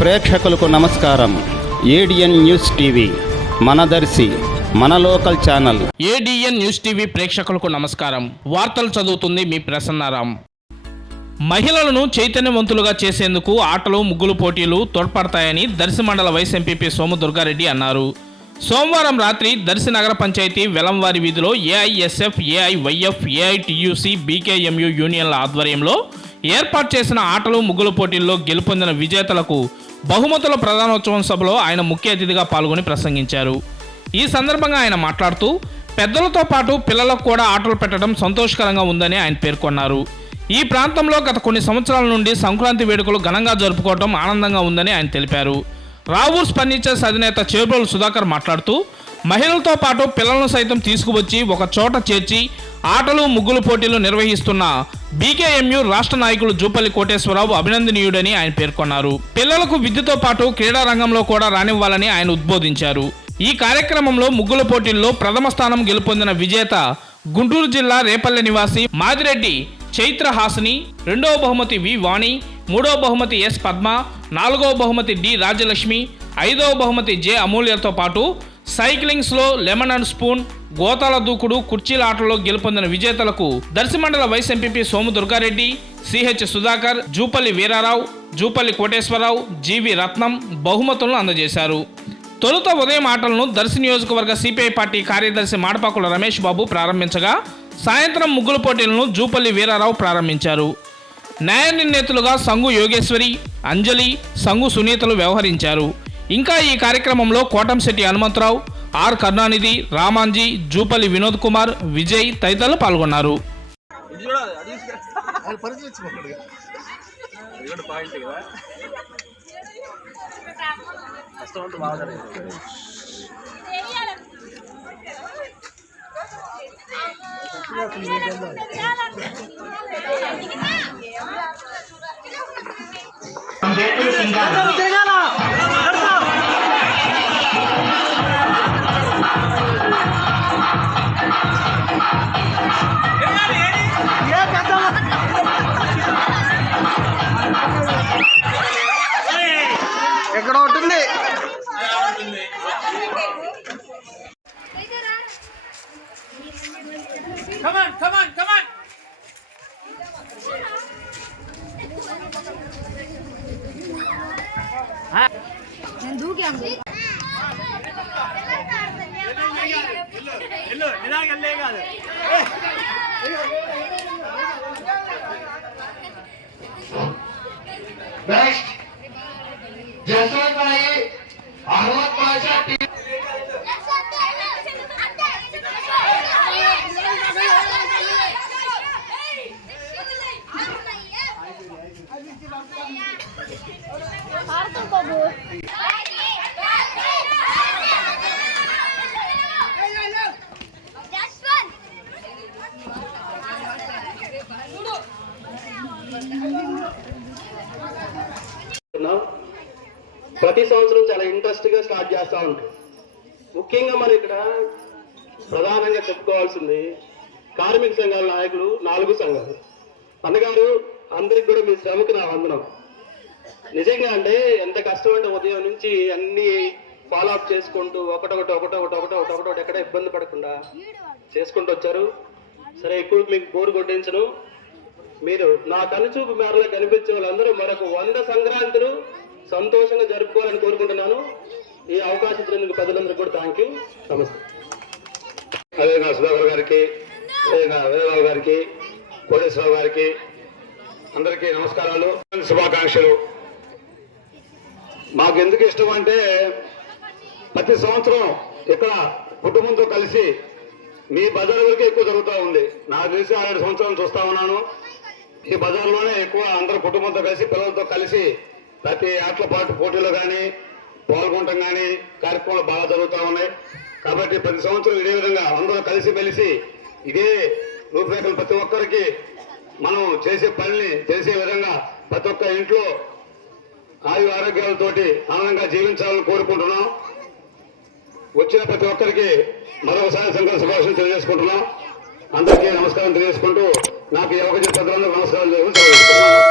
ప్రేక్షకులకు నమస్కారం. ADN news TV మనదర్శి మన local channel. ADN news TV ప్రేక్షకులకు నమస్కారం. వార్తలు చదువుతుంది మీ ప్రసన్నారాం. మహిళలను చైతన్యవంతులుగా చేసేందుకు ఆటలు ముగ్గులు పోటీలు తోడ్పడతాయని దర్శి మండల వైస్ ఎంపీపీ సోమదుర్గారెడ్డి అన్నారు. సోమవారం రాత్రి దర్శి నగర పంచాయతీ వెలంవారి వీధిలో ఏఐఎస్ఎఫ్ ఏఐవైఎఫ్ ఏఐటియుసి బీకేఎంయు యూనియన్ల ఆధ్వర్యంలో ఏర్పాటు చేసిన ఆటలు ముగ్గుల పోటీల్లో గెలుపొందిన విజేతలకు బహుమతుల ప్రధానోత్సవం సభలో ఆయన ముఖ్య అతిథిగా పాల్గొని ప్రసంగించారు. ఈ సందర్భంగా ఆయన మాట్లాడుతూ పెద్దలతో పాటు పిల్లలకు కూడా ఆటలు పెట్టడం సంతోషకరంగా ఉందని ఆయన పేర్కొన్నారు. ఈ ప్రాంతంలో గత కొన్ని సంవత్సరాల నుండి సంక్రాంతి వేడుకలు ఘనంగా జరుపుకోవడం ఆనందంగా ఉందని ఆయన తెలిపారు. రావూర్స్ ఫర్నిచర్స్ అధినేత చేబ్రోలు సుధాకర్ మాట్లాడుతూ మహిళలతో పాటు పిల్లలను సైతం తీసుకువచ్చి ఒక చోట చేర్చి ఆటలు ముగ్గులు పోటీలు నిర్వహిస్తున్న బీకేఎంయు రాష్ట్ర నాయకులు జూపల్లి కోటేశ్వరరావు అభినందనీయుడని ఆయన పేర్కొన్నారు. పిల్లలకు విద్యతో పాటు క్రీడా రంగంలో కూడా రానివ్వాలని ఆయన ఉద్బోధించారు. ఈ కార్యక్రమంలో ముగ్గుల పోటీల్లో ప్రథమ స్థానం గెలుపొందిన విజేత గుంటూరు జిల్లా రేపల్లె నివాసి మాదిరెడ్డి చైత్ర హాసిని రెండవ బహుమతి వి వాణి మూడవ బహుమతి ఎస్ పద్మ నాలుగవ బహుమతి డి రాజలక్ష్మి ఐదవ బహుమతి జె అమూల్యతో పాటు సైక్లింగ్స్లో లెమన్ అండ్ స్పూన్ గోతాల దూకుడు కుర్చీల ఆటలో గెలుపొందిన విజేతలకు దర్శి మండల vice MPP Somu Durgareddy CH Sudhakar Jupalli Veerarao Jupalli Koteswararao GV Ratnam బహుమతులను అందజేశారు. తొలుత ఉదయం ఆటలను దర్శి నియోజకవర్గ సిపిఐ పార్టీ కార్యదర్శి మాడపాకుల రమేష్ బాబు ప్రారంభించగా సాయంత్రం ముగ్గుల పోటీలను జూపల్లి వీరారావు ప్రారంభించారు. న్యాయ నిర్ణేతలుగా సంగు యోగేశ్వరి అంజలి సంగు సునీతలు వ్యవహరించారు. ఇంకా ఈ కార్యక్రమంలో కోటంశెట్టి హనుమంతరావు ఆర్ కరుణానిధి రామాంజీ జూపల్లి వినోద్ కుమార్ విజయ్ తదితరులు పాల్గొన్నారు. ఎక్కడ ఉంటుంది Come on, come on, come on. నేను దూకాను నిదాగల్లే కాదు जसवंतबाई अहमद पाशा Thank you. ప్రతి సంవత్సరం చాలా ఇంట్రెస్ట్గా స్టార్ట్ చేస్తూ ఉంటాం. ముఖ్యంగా మనం ఇక్కడ ప్రధానంగా చెప్పుకోవాల్సింది కార్మిక సంఘాల నాయకులు నాలుగు సంఘాలు. అన్నగారు అందరికి కూడా మీ శ్రమకు నా వందనం. నిజంగా అంటే ఎంత కష్టం అంటే ఉదయం నుంచి అన్ని ఫాలో అప్ చేసుకుంటూ ఒకటొకటి ఒకటొకటి ఒకటొకటి ఒకటొకటి ఎక్కడ ఇబ్బంది పడకుండా చేసుకుంటూ వచ్చారు. సరే ఎక్కువ మీకు బోరు కొట్టించను. మీరు నా కనుచూపు మేరలో కనిపించే వాళ్ళందరూ మరొక వంద సంక్రాంతులు సంతోషంగా జరుపుకోవాలని కోరుకుంటున్నాను. ఈ అవకాశం ఇచ్చినందుకు ప్రజలందరూ కూడా థ్యాంక్ యూ నమస్తే. అదేగా సుధాకర్ గారికి అదేగా వేదరావు గారికి కోటేశ్వరరావు గారికి అందరికీ నమస్కారాలు శుభాకాంక్షలు. మాకు ఎందుకు ఇష్టం అంటే ప్రతి సంవత్సరం ఇక్కడ కుటుంబంతో కలిసి మీ బజార్ వరకే ఎక్కువ జరుగుతూ ఉంది. నాకు తెలిసి ఆరేడు సంవత్సరాలు చూస్తా ఉన్నాను. ఈ బజార్లోనే ఎక్కువ అందరు కుటుంబంతో కలిసి పిల్లలతో కలిసి ప్రతి ఆటల పాటు పోటీలో కానీ పాల్గొనటం కానీ కార్యక్రమాలు బాగా జరుగుతూ ఉన్నాయి. కాబట్టి ప్రతి సంవత్సరం ఇదే విధంగా అందరూ కలిసి మెలిసి ఇదే రూపురేఖలు ప్రతి ఒక్కరికి మనం చేసే పనిని చేసే విధంగా ప్రతి ఒక్క ఇంట్లో ఆయు ఆరోగ్యాలతోటి ఆనందంగా జీవించాలని కోరుకుంటున్నాం. వచ్చిన ప్రతి ఒక్కరికి మరొకసారి సంకల్ప భాషను తెలియజేసుకుంటున్నాం. అందరికీ నమస్కారం తెలియజేసుకుంటూ నాకు ఈ అవకాశం పెద్దలందరూ నమస్కారం తెలియజేసుకుంటున్నాను.